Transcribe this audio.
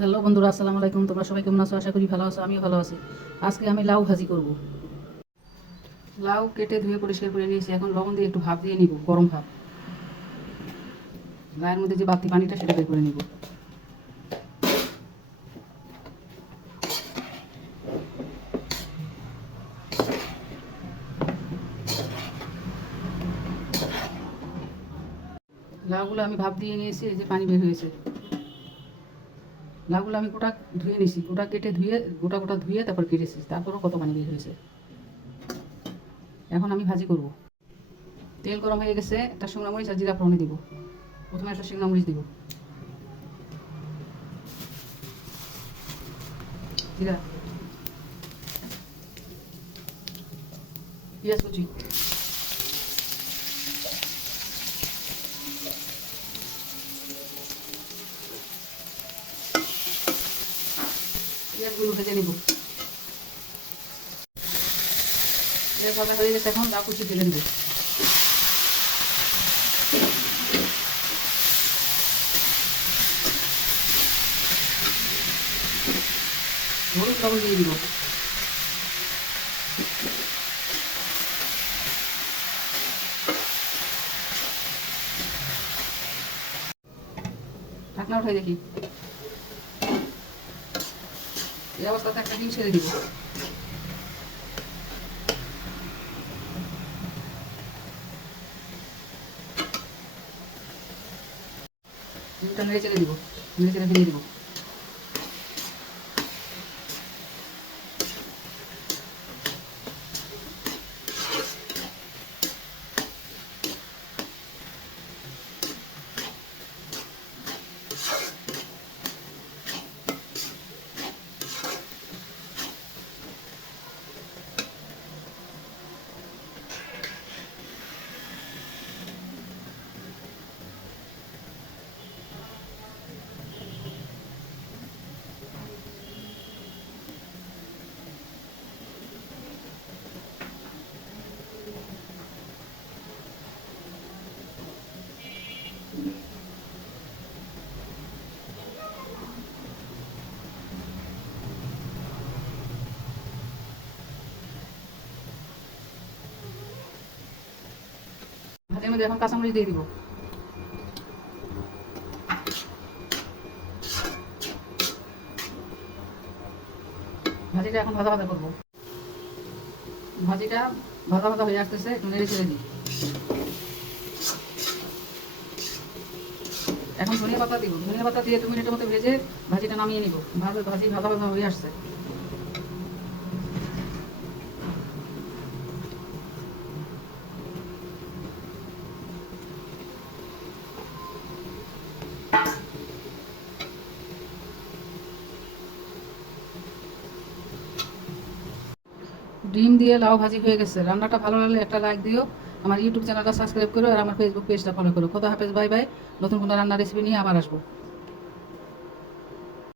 Hello বন্ধুরা, আসসালামু আলাইকুম। তোমরা সবাই কেমন আছো? আশা করি ভালো আছো। আমিও ভালো আছি। আজকে আমি লাউ ভাজি করব। লাউ কেটে ধুয়ে পরিষ্কার করে নিয়েছি। এখন লবণ দিয়ে একটু ভাপ দিয়ে নিব, গরম ভাপ। লাউয়ের মধ্যে যে বাড়তি পানিটা সেটা বের করে নিব। লাউগুলো আমি ভাপ দিয়ে নিয়েছি, এই যে পানি বের হয়েছে। লাউগুলো আমি গোটা ধুয়ে নিয়েছি, গোটা কেটে ধুয়ে গোটা গোটা ধুয়ে তারপর কেটেছি, তারপরও কত পানি বের হয়েছে। এখন আমি ভাজি করব। তেল গরম হয়ে গেছে, একটা শুকনো মরিচ আর জিরা ফোড়নে দিব। প্রথমে একটা শুকনো মরিচ দিব, জিরা, পেঁয়াজ কুচি, পেঁয়াজগুলো ভেজে নিব। পেঁয়াজ ভাজা হয়ে গেছে, এখন লাউ কুচি ঢেলে নেব। হলুদ লবণ দিয়ে দিব। ঢাকনা উঠাই দেখি। এই অবস্থাতে একটা ডিম ছেড়ে দিব। ডিমটা নেড়ে চেড়ে দিব, নেড়ে চেড়ে ভেঙে দিব। ভাতের মধ্যে এখন কাঁচামরিচ দিয়ে দিব। ভাজিটা এখন ভাজা ভাজা করবো। ভাজিটা ভাজা ভাজা হয়ে আসতেছে, একটু নেড়ে চেড়ে দিই। এখন ধনিয়া পাতা দিব। ধনিয়া পাতা দিয়ে 2 মিনিটের মতো ভেজে ভাজিটা নামিয়ে নিব। ভাজি ভাজা ভাজা হয়ে আসছে। ডিম দিয়ে লাউ ভাজি হয়ে গেছে। রান্নাটা ভালো লাগলে একটা লাইক দিও। আমার ইউটিউব চ্যানেলটা সাবস্ক্রাইব করো আর আমার ফেসবুক পেজটা ফলো করো। খোদা হাফেজ, বাই বাই। নতুন কোনো রান্নার রেসিপি নিয়ে আবার আসবো।